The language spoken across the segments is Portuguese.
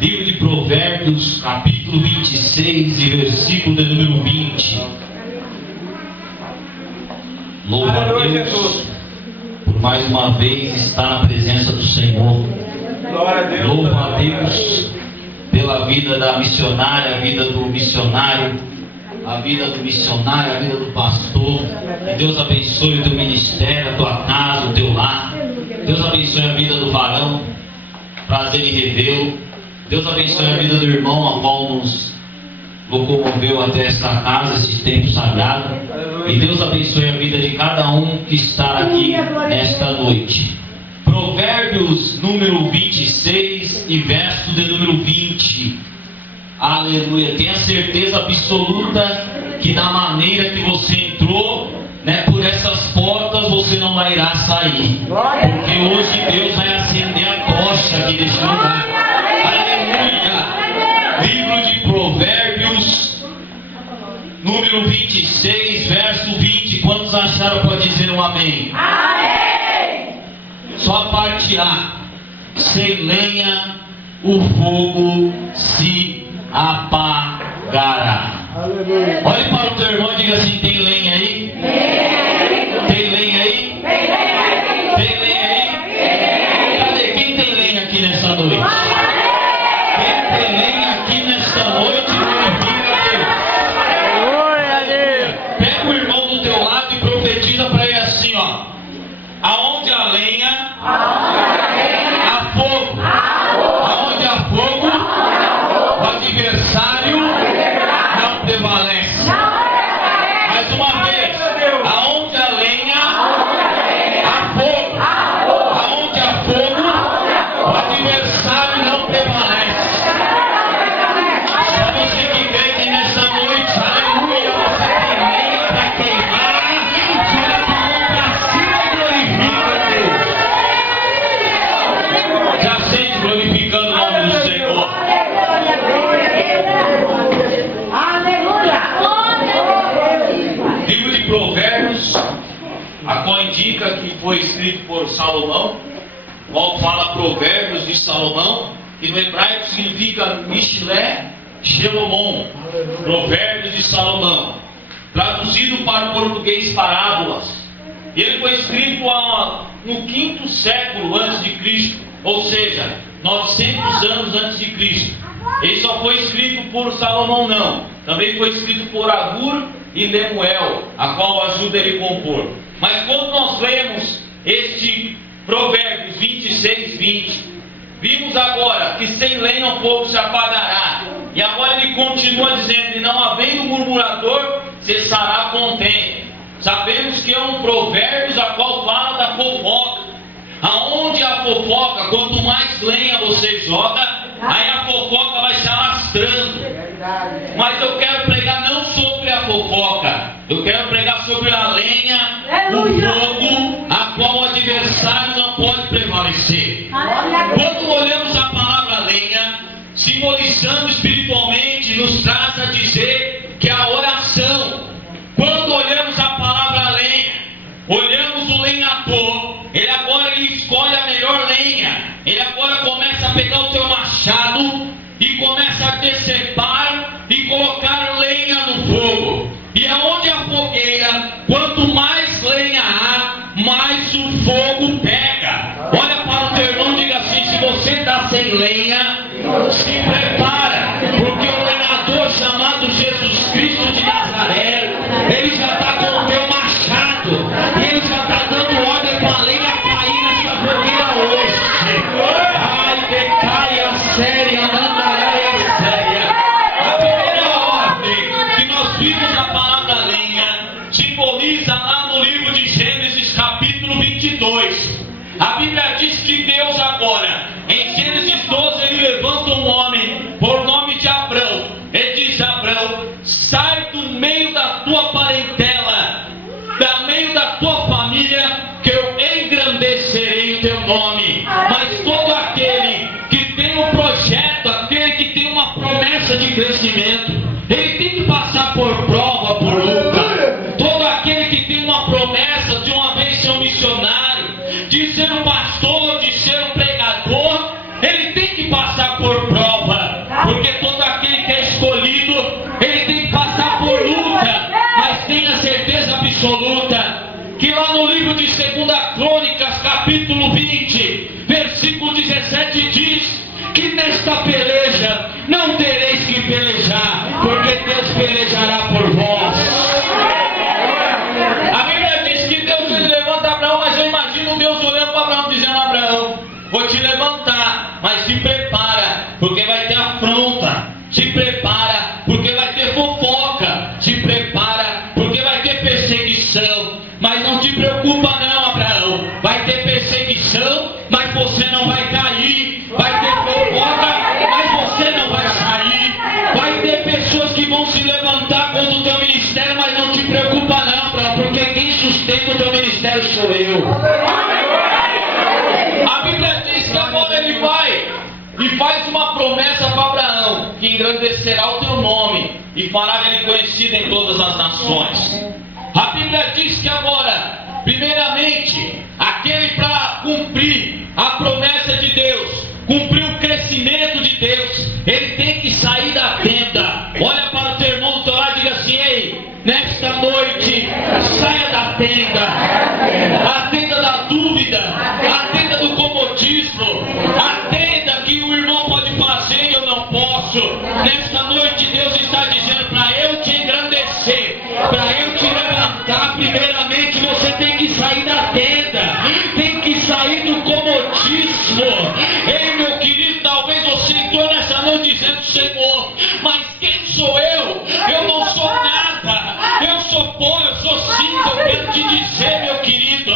Livro de Provérbios, capítulo 26 e versículo de número 20. Louva a Deus por mais uma vez estar na presença do Senhor. Louva a Deus pela vida da missionária, a vida do missionário, a vida do missionário, a vida do pastor. Que Deus abençoe o teu ministério, a tua casa, o teu lar. Deus abençoe a vida do varão, prazer em revê-lo. Deus abençoe a vida do irmão, a qual nos locomoveu até esta casa, esse tempo sagrado. E Deus abençoe a vida de cada um que está aqui nesta noite. Provérbios número 26 e verso de número 20. Aleluia. Tenha certeza absoluta que da maneira que você entrou, por essas portas você não vai irá sair. Porque hoje Deus vai acender a tocha aqui neste lugar. Aleluia. Livro de Provérbios número 26, verso 20. Quantos acharam? Pode dizer um amém. Amém. Só a parte A. Sem lenha o fogo se apagará. Aleluia. Olhe para o teu irmão e diga assim: tem lenha aí? Tem lenha aí? Tem lenha aí? Cadê? Quem tem lenha aqui nessa noite? Quem tem lenha aqui nessa noite? Glorifica a Deus. Pega o irmão do teu lado e profetiza para ele assim, ó: aonde a lenha, há fogo. Aonde há fogo, o adversário não prevalece. Mais uma vez: aonde a lenha, há fogo. Aonde há fogo, o adversário não prevalece. Para você que crê nessa noite, aleluia, você tem lenha para queimar. Joga a mão para cima e glorifica a Deus. Já sente glorificando o nome do Senhor. Livro de Provérbios, a qual indica que foi escrito por Salomão, qual fala Provérbios de Salomão, que no hebraico significa Mishlé Shelomon, Provérbios de Salomão, traduzido para o português parábolas. E ele foi escrito no 5º século antes de Cristo, ou seja, 900 anos antes de Cristo. Ele só foi escrito por Salomão, não. Também foi escrito por Agur e Lemuel, a qual ajuda ele a compor. Mas quando nós lemos este Provérbios 26, 20, vimos agora que sem lenha o fogo se apagará. E agora ele continua dizendo: e não havendo murmurador, cessará contente. Sabemos que é um Provérbios a qual fala da fofoca. Aonde a fofoca, quanto mais lenha você joga, aí a fofoca vai se alastrando. Mas eu quero pregar não sobre a fofoca, eu quero pregar sobre a lenha, o fogo, a qual o adversário não pode prevalecer. Quando olhamos a palavra lenha, simbolizando espiritualmente, nos traz a dizer que a oração. Quando olhamos a palavra lenha, olhamos o lenhador. Ele agora escolhe a melhor lenha. Ele agora começa a pegar o seu machado e começa a decepar e colocar lenha no fogo. E aonde a fogueira, quanto mais lenha há, mais o fogo pega. Olha para o teu irmão e diga assim: se você está sem lenha, se prepara, porque o lenhador chamado Jesus Cristo de Nazaré, ele já está com o teu machado, e ele já está dando ordem para a lenha cair nessa fogueira hoje. Ai, decai a séria, andará a séria. A primeira ordem que nós vimos a palavra lenha simboliza lá no livro de Gênesis, capítulo 22. A Bíblia diz que Deus agora, em Gênesis 12, ele levanta um homem por nome de Abrão. Ele diz: Abrão, sai do meio da tua parentela, do meio da tua família, que eu engrandecerei o teu nome. Mas todo aquele que tem um projeto, aquele que tem uma promessa de crescimento, ele tem que passar por prova, por luta. Todo aquele que tem uma promessa de uma vez ser um missionário, de ser um pastor, de ser um pregador, ele tem que passar por prova. que nesta peleja não tereis que pelejar, porque Deus pelejará por vós. A Bíblia diz que Deus ele levanta Abraão, mas eu imagino Deus olhando para Abraão, dizendo: Abraão, vou te levantar, mas se prepara, porque vai ter afronta. Se prepara, porque vai ter fofoca. Se prepara, porque vai ter perseguição. Mas não te preocupa não, Abraão. Vai ter perseguição, mas você não vai cair. Vai ter fofoca, mas você não vai sair. Vai ter pessoas que vão se levantar contra o teu ministério, mas não te preocupa não, Abraão, porque quem sustenta o teu ministério sou eu. A Bíblia diz que agora ele vai e faz uma promessa para Abraão, que engrandecerá o teu nome e fará ele conhecido em todas as nações. A Bíblia diz que agora, primeiramente, aquele para cumprir a promessa de Deus, cumprir o crescimento de Deus, ele tem que sair da tenda. Olha para o teu irmão do teu lado e diga assim: ei, nesta noite, saia da tenda. A tenda da dúvida, a tenda do comodismo, a tenda que o irmão pode fazer e eu não posso. Nesta noite Deus está dizendo: para eu te engrandecer, para eu te levantar, primeiramente você tem que sair da tenda, tem que sair do comodismo. Ei, meu querido, talvez você entrou nessa noite dizendo: Senhor, mas quem sou eu? Eu não sou nada, eu sou pó, eu sou cinza. Eu quero te dizer, meu querido,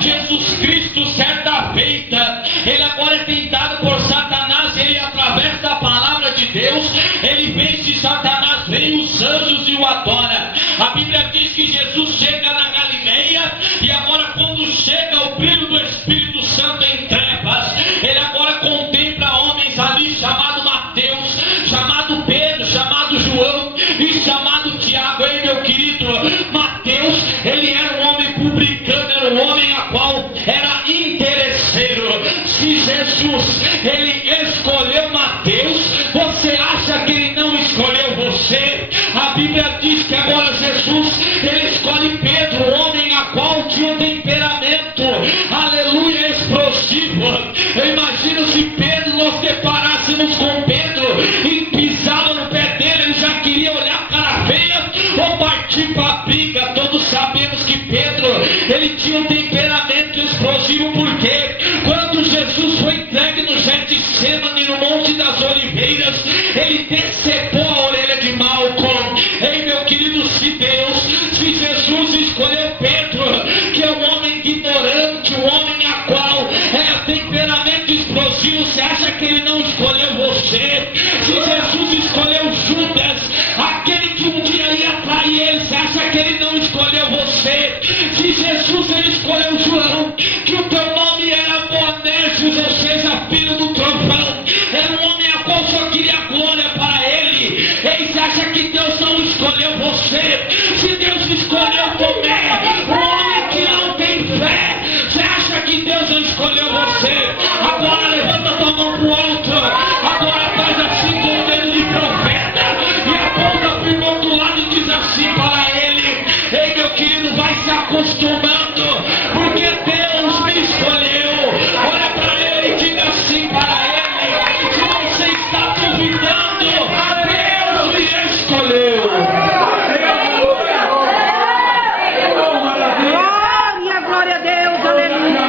Jesus Cristo, certa feita, ele agora é tentado por Satanás, ele através da palavra de Deus, ele vence Satanás, vem os anjos e o adora. A Bíblia diz que Jesus chega na Galileia, e agora quando chega o brilho do Espírito Santo em trevas, ele agora contempla homens ali, chamado Mateus, chamado Pedro, chamado João e chamado Tiago. Ei, meu querido, Mateus, ele era um homem publicano, era um homem a qual era interesseiro. Se Jesus, ele escolheu Mateus, você acha que ele não escolheu você? A Bíblia diz que agora Jesus, ele escolhe Pedro, um homem a qual tinha um temperamento, aleluia, explosivo. Eu imagino se Pedro, nós deparássemos com Pedro e pisava no pé dele, ele já queria olhar a cara feia ou partir para a briga. Todos sabemos que Pedro, ele tinha um temperamento explosivo, porque quando Jesus foi entregue no Getsemane, no Monte das Oliveiras, ele decepou a orelha de Malcom. Ei, meu querido, se Jesus escolheu Pedro, que é um homem ignorante, um homem a qual é temperamento explosivo, você acha que ele não escolheu você? Se Jesus escolheu Judas, aquele que um dia ia trair ele, você acha que ele não escolheu você? Se Jesus ele escolheu João, que o teu nome era Boanerges, ou seja, filho do trovão, era um homem a qual só queria glória para ele. Ei, você acha que Deus não escolheu você? Se Deus escolheu Tomé, um homem que não tem fé, você acha que Deus não escolheu você? Agora levanta tua mão pro alto, agora faz assim com o dedo de profeta e aponta pro irmão do lado e diz assim para ele: ei, meu querido, vai se acostumando, porque Deus me escolheu. Olha para ele e diga assim para ele: se você está duvidando, Deus me escolheu. Glória a Deus, aleluia.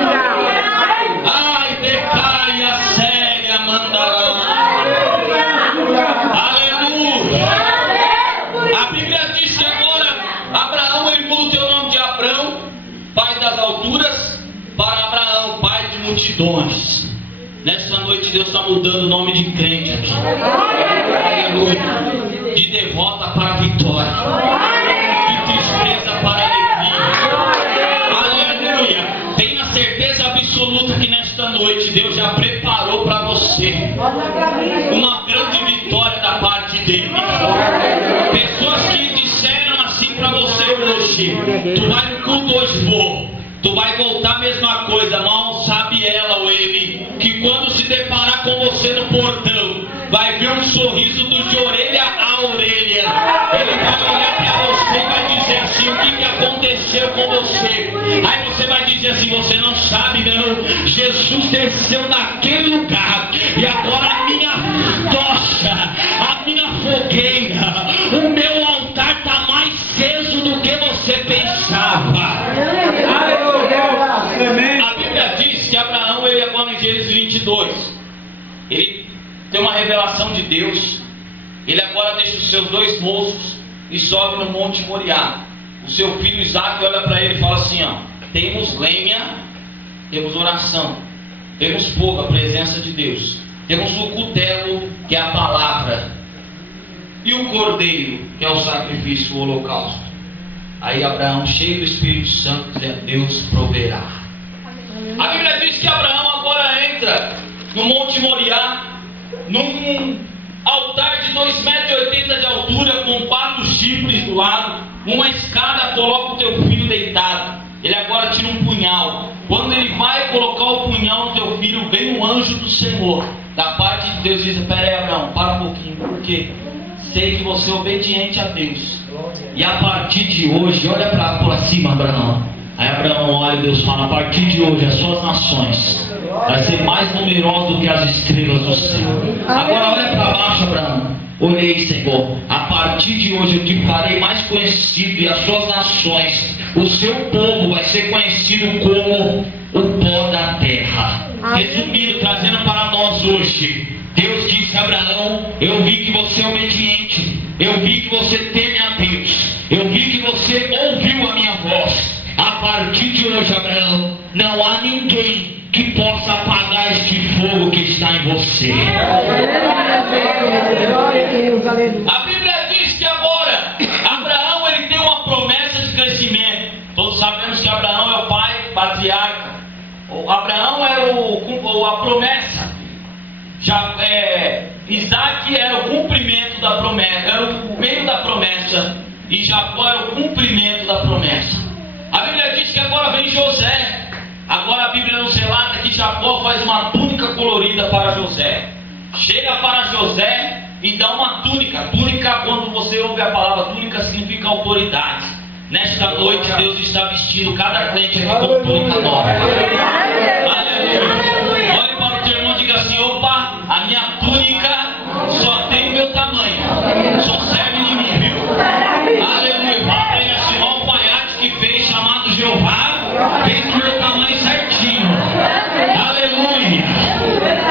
Ai, decaia, séria, mandarão. Aleluia. A Bíblia diz que agora Abraão, ele mudou o teu nome de Abrão, pai das alturas, para Abraão, pai de multidões. Nessa noite Deus está mudando o nome de crente aqui. Aleluia. De derrota para vitória, de tristeza para alegria. Aleluia. Tenha certeza absoluta que nesta noite Deus já preparou para você uma grande vitória da parte dele. Pessoas que disseram assim para você hoje: tu vai no culto hoje, vou. Tu vai voltar a mesma coisa. Mal sabe ela ou ele que quando se deparar com você no portão, vai ver um sorriso de orelha a orelha. Ele vai olhar para você e vai dizer assim: o que aconteceu com você? Aí você vai dizer assim: você não sabe não, Jesus desceu naquele lugar e agora a minha tem uma revelação de Deus. Ele agora deixa os seus 2 moços e sobe no Monte Moriá. O seu filho Isaac olha para ele e fala assim, ó: temos lenha, temos oração, temos fogo, a presença de Deus, temos o cutelo, que é a palavra, e o cordeiro, que é o sacrifício, o holocausto. Aí Abraão, cheio do Espírito Santo, dizendo: Deus proverá. A Bíblia diz que Abraão agora entra no Monte Moriá, num altar de 2,80 metros de altura, com 4 chifres do lado, uma escada, coloca o teu filho deitado. Ele agora tira um punhal. Quando ele vai colocar o punhal no teu filho, vem um anjo do Senhor, da parte de Deus, e diz: espera aí, Abraão, para um pouquinho, porque sei que você é obediente a Deus, e a partir de hoje, olha para cima, Abraão. Aí Abraão olha e Deus fala: a partir de hoje as suas nações vai ser mais numerosa do que as estrelas do céu. Agora olha para baixo, Abraão. Olhei, Senhor, a partir de hoje eu te farei mais conhecido, e as suas nações, o seu povo vai ser conhecido como o pó da terra. Resumindo, trazendo para nós hoje, Deus disse a Abraão: eu vi que você é obediente, eu vi que você teme a Deus, eu vi que você ouviu a minha voz. A partir de hoje, Abraão, não há ninguém que possa apagar este fogo que está em você. A Bíblia diz que agora Abraão, ele tem uma promessa de crescimento. Todos sabemos que Abraão é o pai patriarca. Abraão era a promessa. Isaac era o cumprimento da promessa, era o meio da promessa, e Jacó era o cumprimento da promessa. A Bíblia diz que agora vem José. Agora a Bíblia nos relata que Jacó faz uma túnica colorida para José. Chega para José e dá uma túnica. Túnica, quando você ouve a palavra túnica, significa autoridade. Nesta noite Deus está vestindo cada crente aqui com túnica nova. Aleluia. Olhe para o teu irmão e diga assim: opa, a minha túnica só tem o meu tamanho, só serve em mim, viu? Aleluia. Fala para ele assim: ó, o alfaiate que fez, chamado Jeová, fez o meu tamanho certinho. Aleluia.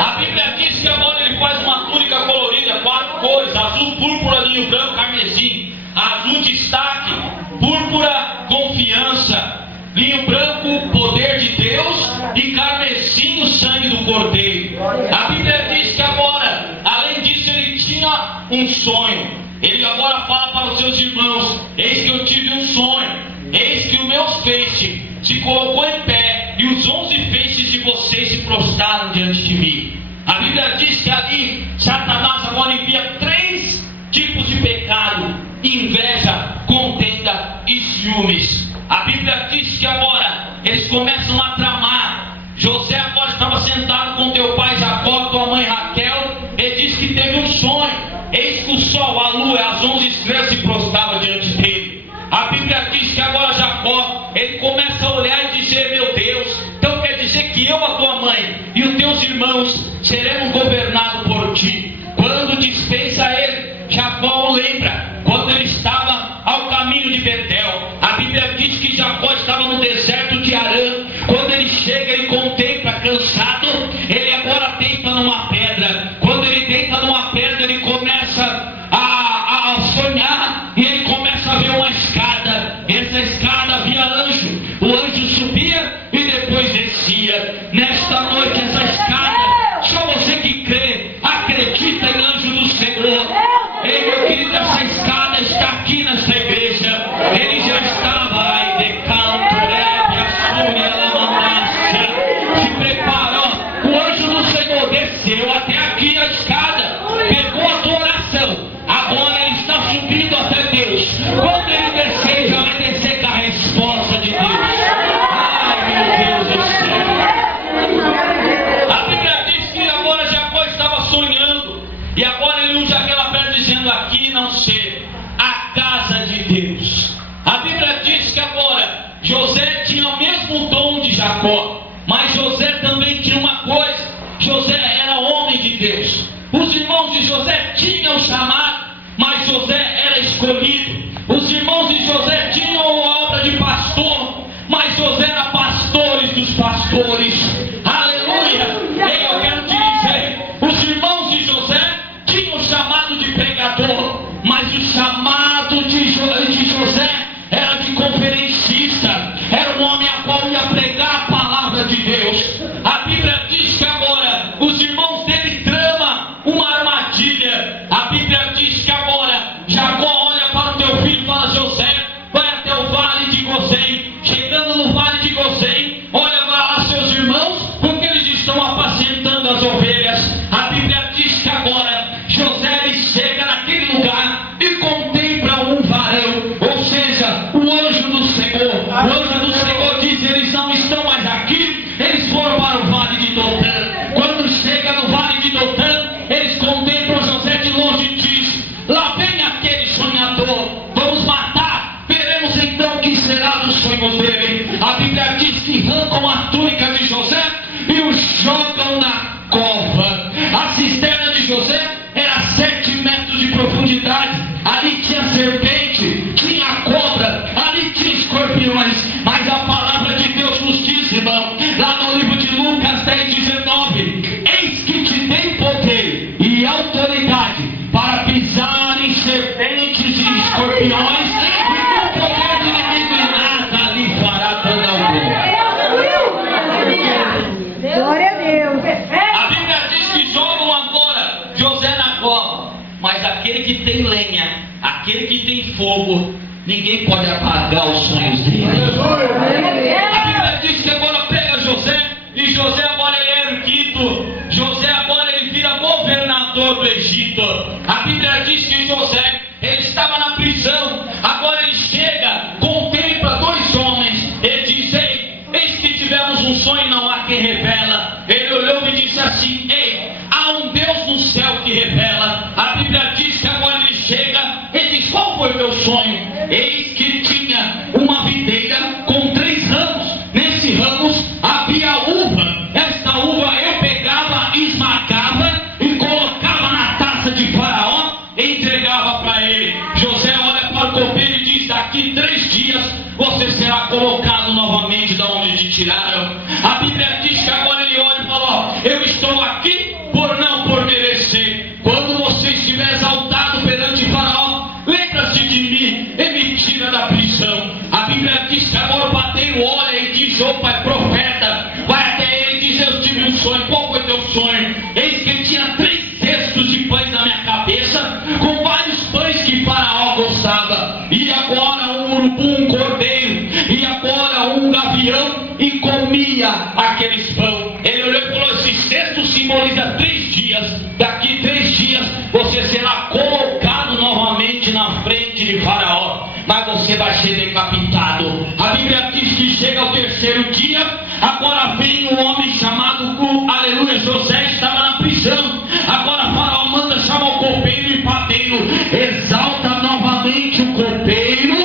A Bíblia diz que agora ele faz uma túnica colorida, 4 cores: azul, púrpura, linho branco, carmesim. Azul, destaque; púrpura, confiança; linho branco, poder de Deus; e carmesim, o sangue do cordeiro. A Bíblia diz que agora, além disso, ele tinha um sonho. Ele agora fala para os seus irmãos: eis que eu tive um sonho, eis que os meus feixes se colocou em pé, e os 11 feixes de vocês se prostraram diante de mim. A Bíblia diz que ali Satanás agora envia 3 tipos de pecado: inveja, contenda e ciúmes. A Bíblia diz que agora eles começam a tramar. José agora estava sentado com teu pai Jacó, tua mãe Raquel, e diz que teve um sonho: eis que o sol, a lua e as 11 estrelas se prostravam diante dele. A Bíblia diz que agora Jacó, ele começa a olhar e dizer: meu Deus, então quer dizer que eu, a tua mãe e os teus irmãos seremos governados por ti. Quando dispensa ele, Jacó o lembra quando ele estava ao caminho de Betel. A Bíblia diz que Jacó estava no deserto de Arã. Quando ele chega, ele contempla, cansado, ele agora deita numa pedra. Quando ele deita numa pedra, ele começa a sonhar, e ele começa a ver uma escada. Essa escada havia anjo. O anjo subia e depois descia. Nesta noite, essa escada, só você que crê, acredita em anjo do Senhor. Ei, meu querido, essa escada está aqui nessa igreja. Ele já estava aí de canto, leve, assume a lamandácia. Se prepara, ó. O anjo do Senhor desceu até aqui a escada, pegou a tua oração. Agora ele está subindo até Deus. Quando ele descer, já vai descer com a resposta de Deus. Ai, meu Deus do céu. A Bíblia diz que agora Jacó estava sonhando, e agora ele usa aquela pedra dizendo: aqui não sei, a casa de Deus. A Bíblia diz que agora José tinha o mesmo dom de Jacó, mas José também tinha uma coisa: José era homem de Deus. Os irmãos de José tinham chamado, mas José era escolhido. Os irmãos de José tinham a obra de pastor, mas José era pastores dos pastores. Aleluia! E eu quero te dizer, os irmãos de José cova. Mas aquele que tem lenha, aquele que tem fogo, ninguém pode apagar os sonhos dele. A Bíblia diz que agora pega José, e José agora ele é erguido. José agora ele vira governador do Egito. A Bíblia diz que José, ele estava na prisão. Agora ele chega, contempla dois homens. Ele diz: ei, eis que tivemos um sonho, não há quem revela. Ele olhou e disse assim: ei, há um Deus no céu que revela. A Bíblia diz que agora ele chega, ele diz: qual foi o meu sonho? Eis que tinha uma videira com 3 ramos. Nesses ramos havia uva. Esta uva eu pegava, esmagava e colocava na taça de Faraó e entregava para ele. José olha para o copeiro e diz: daqui 3 dias você será colocado novamente da onde te tiraram. A Bíblia diz que agora ele olha e fala: ó, eu estou aqui por merecer. Quando você estiver exaltado perante Faraó, lembra-se de mim e me tira da prisão. A Bíblia diz que agora o padeiro olha e diz: opa, é profeta. Vai até ele e diz: eu tive um sonho. Qual foi teu sonho? Eis que ele tinha 3 cestos de pães na minha cabeça, com vários pães que Faraó gostava. E agora um urubu, um cordeiro, e agora um gavião, e comia aqueles pães. Ele olhou e falou: esse cesto simboliza 3 dias. Daqui 3 dias você será colocado novamente na frente de Faraó, mas você vai ser decapitado. A Bíblia diz que chega o 3º dia. Agora vem um homem chamado, aleluia, José estava na prisão. Agora Faraó manda chamar o copeiro e padeiro, exalta novamente o copeiro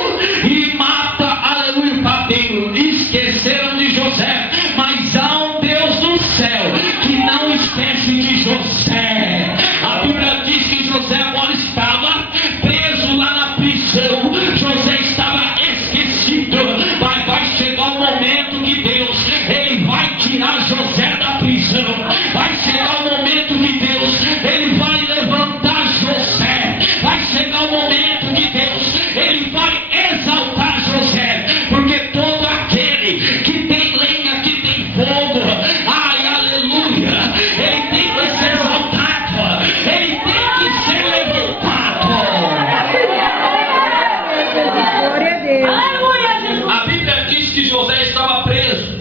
e mata, aleluia, o padeiro. Esqueceram de José, mas há um Deus no céu que não esquece de José. A Bíblia diz que José agora estava preso lá na prisão. José estava esquecido, mas vai chegar o momento que Deus, ele vai tirar José da prisão. Vai chegar o momento que Deus, ele vai levantar José. Vai chegar o momento que Deus, ele vai exaltar José, porque todo aquele que tem lenha, que tem fogo, ai, aleluia, ele tem que ser exaltado, ele tem que ser levantado. Glória a Deus. A Bíblia diz que José estava preso.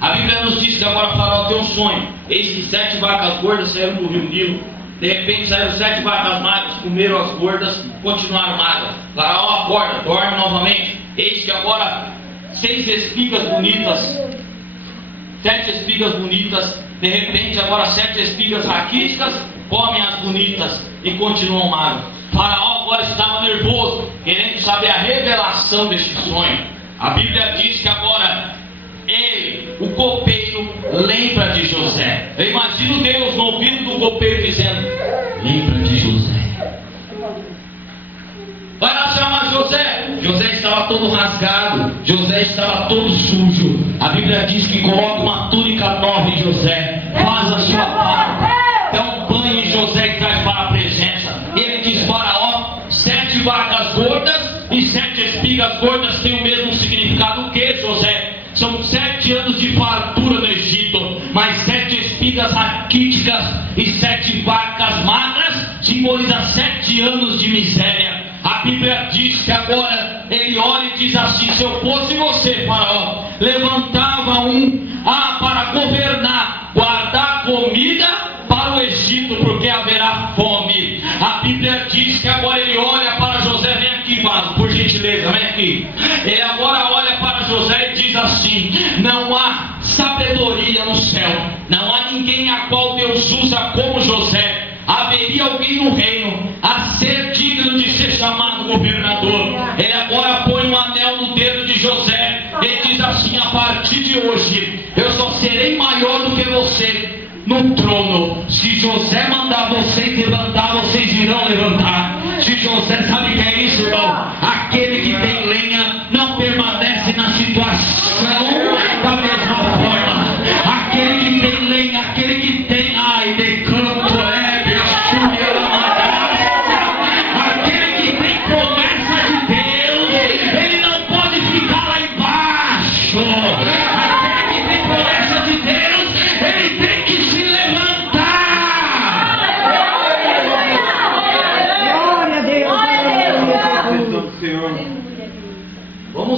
A Bíblia nos diz que agora Faraó tem um sonho. Eis que 7 vacas gordas saíram do rio Nilo. De repente saíram 7 vacas magras, comeram as gordas, continuaram magras. Faraó acorda, dorme novamente. Eis que agora 6 espigas bonitas, 7 espigas bonitas. De repente agora 7 espigas raquíticas comem as bonitas e continuam magras. Faraó agora estava nervoso, querendo saber a revelação deste sonho. A Bíblia diz que agora ele, o copeiro, lembra de José. Eu imagino Deus no ouvido do copeiro dizendo: lembra de José. Vai lá chamar José. José estava todo rasgado, José estava todo sujo. A Bíblia diz que coloca uma túnica nova em José, faz a sua barba, dá um banho em José e traz para a presença. Ele diz: Faraó, 7 vacas gordas e 7 espigas gordas têm o mesmo significado. O que, José? São 7 anos de fartura no Egito, mas 7 espigas raquíticas e 7 vacas magras simbolizam 7 anos de miséria. A Bíblia diz que agora ele olha e diz assim: se eu fosse você, Faraó, levantava para governar, guardar comida para o Egito, porque haverá fome. A Bíblia diz que agora ele olha para José. Vem aqui, vaso, por gentileza, vem aqui. Ele agora olha para José e diz assim: não há sabedoria no céu, não há ninguém a qual Deus usa como José. Haveria alguém no reino a ser digno de ser chamado governador. Ele agora põe um anel no dedo de José e diz assim: a partir de hoje eu só serei maior do que você no trono. Se José mandar vocês levantar, vocês irão levantar. Se José, sabe o que é isso, irmão? Aquele que tem lenha não permanece na situação da mesma forma. Aquele que tem lenha, aquele que tem, ai, de campo, aquele que tem promessa de Deus, ele não pode ficar lá embaixo. Aquele que tem promessa de Deus, ele tem que se levantar.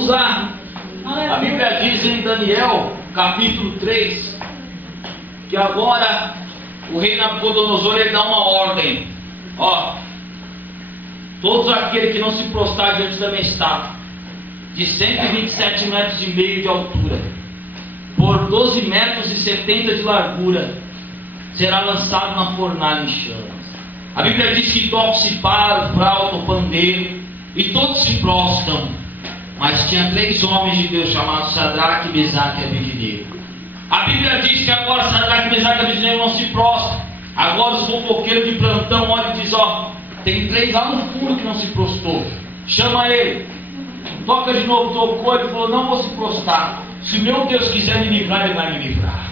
lá. A Bíblia diz em Daniel, capítulo 3, que agora o rei Nabucodonosor ele dá uma ordem. Ó, todos aqueles que não se prostrar diante da minha estátua, de 127 metros e meio de altura, por 12 metros e 70 de largura, será lançado na fornalha em chamas. A Bíblia diz que toca o ciparo, flauta, o pandeiro, e todos se prostram. Mas tinha 3 homens de Deus chamados Sadraque, Mesaque e Abednego. A Bíblia diz que agora Sadraque, Mesaque e Abednego não se prostram. Agora os fofoqueiros de plantão olham e dizem: ó, tem 3 lá no fundo que não se prostrou. Chama ele. Toca de novo, tocou, ele falou: não vou se prostrar. Se meu Deus quiser me livrar, ele vai me livrar.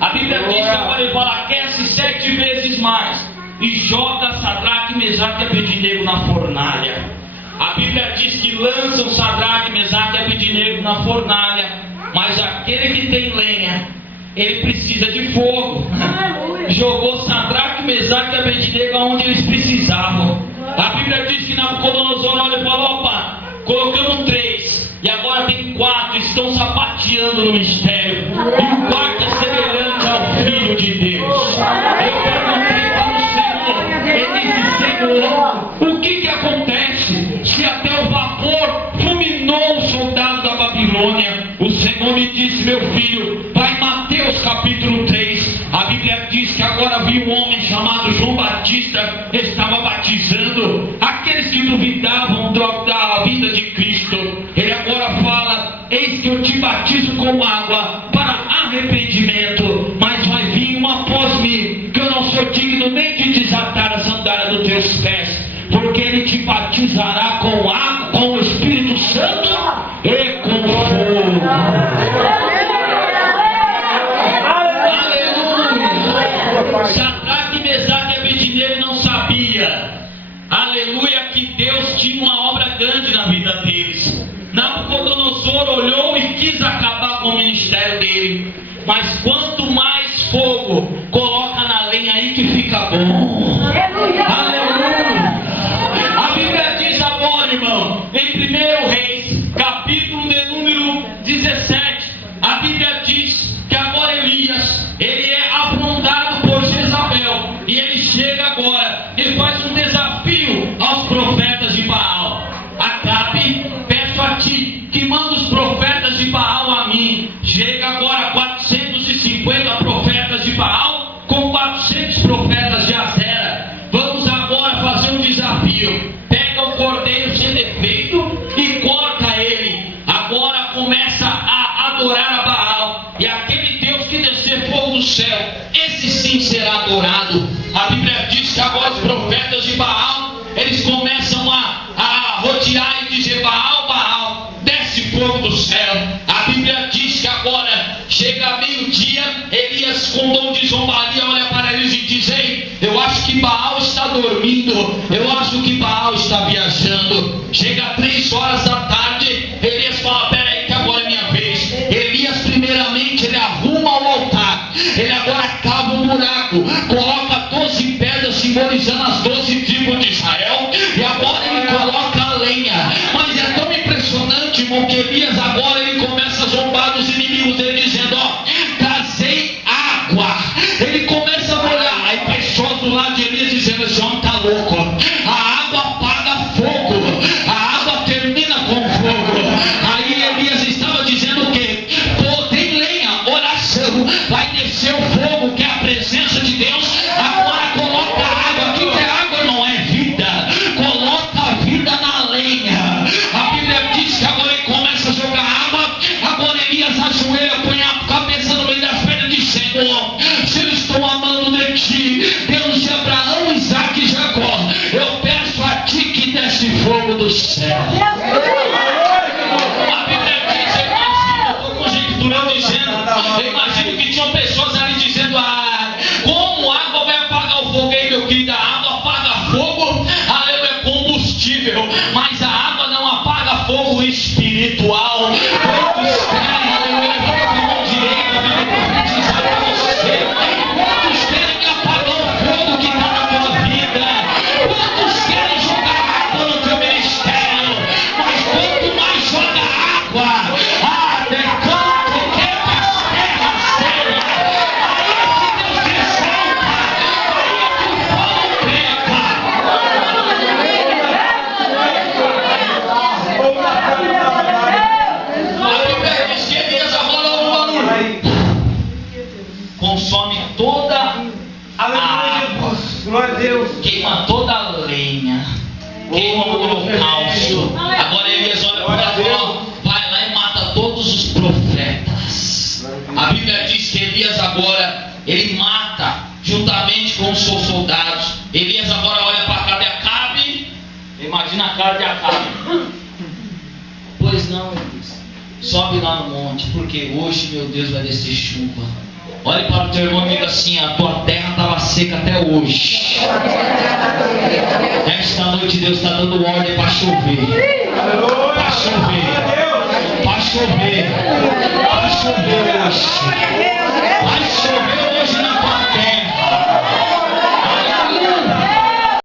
A Bíblia diz que agora ele fala: aquece 7 vezes mais e joga Sadraque, Mesaque e Abednego na fornalha. A Bíblia diz que lançam Sadraque, Mesaque e Abednego na fornalha, mas aquele que tem lenha, ele precisa de fogo. Jogou Sadraque, Mesaque e Abednego onde eles precisavam. A Bíblia diz que Nabucodonosor olha e fala: opa, colocamos 3 e agora tem 4, estão sapateando no mistério, e o quarto é semelhante ao Filho de Deus. Eu perguntei para o Senhor, ele disse: Senhor, o que acontece se até o vapor fulminou o soldado da Babilônia? O Senhor me disse: meu filho, vai em Mateus capítulo 3, a Bíblia diz que agora viu um homem chamado João Batista, estava batizando aqueles que duvidavam da vinda de Cristo. Ele agora fala: eis que eu te batizo com água para arrependimento, mas vai vir um após mim, que eu não sou digno nem de desatar a sandália dos teus pés, porque ele te batizará com água, com o Espírito Santo e com fogo. Aleluia! Sadraque, Mesaque e Abednego não sabia, aleluia, que Deus tinha uma obra grande na vida deles. Nabucodonosor olhou e quis acabar com o ministério dele, mas quanto mais fogo coloca na lenha, aí que fica bom. Aleluia! A Bíblia diz agora, irmão, em 1 Reis, capítulo de número 17, a Bíblia diz que agora Elias, ele é afrontado por Jezabel, e ele chega agora e faz um desafio aos profetas de Baal. Acabe, peço a ti que manda os profetas de Baal a mim. Chega agora 450 profetas de Baal com 400 profetas de Azera. Vamos agora fazer um desafio. Pega o cordeiro sem defeito e corta ele. Agora começa a adorar a Baal, e aquele Deus que descer fogo do céu, esse sim será adorado. A Bíblia diz que agora os profetas de Baal, eles começam a rodear e dizer: Baal, Baal, desce fogo do céu. A Bíblia diz que agora chega meio-dia, Elias com dom de zombaria olha para eles e diz: ei, eu acho que Baal está dormindo, eu acho que Baal está viajando. Chega 3 horas da tarde, Elias fala: peraí que agora é minha vez. Elias primeiramente ele arruma o altar, ele agora cava um buraco, coloca 12 pedras simbolizando as 12 tribos de Israel, e agora ele coloca a lenha. Mas é tão impressionante, irmão, que Elias agora ele começa a zombar dos inimigos dele, dizendo: ó, trazei água. Ele começa a molhar, aí pessoas do lado de Elias dizendo: esse homem está louco, a água apaga fogo, a água termina com fogo. Aí Elias estava dizendo o quê? Pô, tem lenha, oração, vai descer o fogo, que é a presença de Deus. Agora coloca a água, aqui que é água não é vida, coloca a vida na lenha. A Bíblia diz que agora ele começa a jogar água, agora Elias ajoelha, põe a cabeça no meio das pedras e diz: Senhor, se eu estou amando de ti, Deus de Abraão, Isaque e Jacó, queima toda a lenha, queima o holocausto. Agora Elias olha para ela e fala: vai lá e mata todos os profetas. A Bíblia diz que Elias agora, ele mata juntamente com os seus soldados. Elias agora olha para a cara de Acabe. Imagina a cara de Acabe. Pois não, Elias, sobe lá no monte, porque hoje, meu Deus, vai descer chuva. Olhe para o teu irmão e diga assim: a tua terra estava seca até hoje. Esta noite Deus está dando ordem para chover. Para chover. Para chover. Para chover hoje.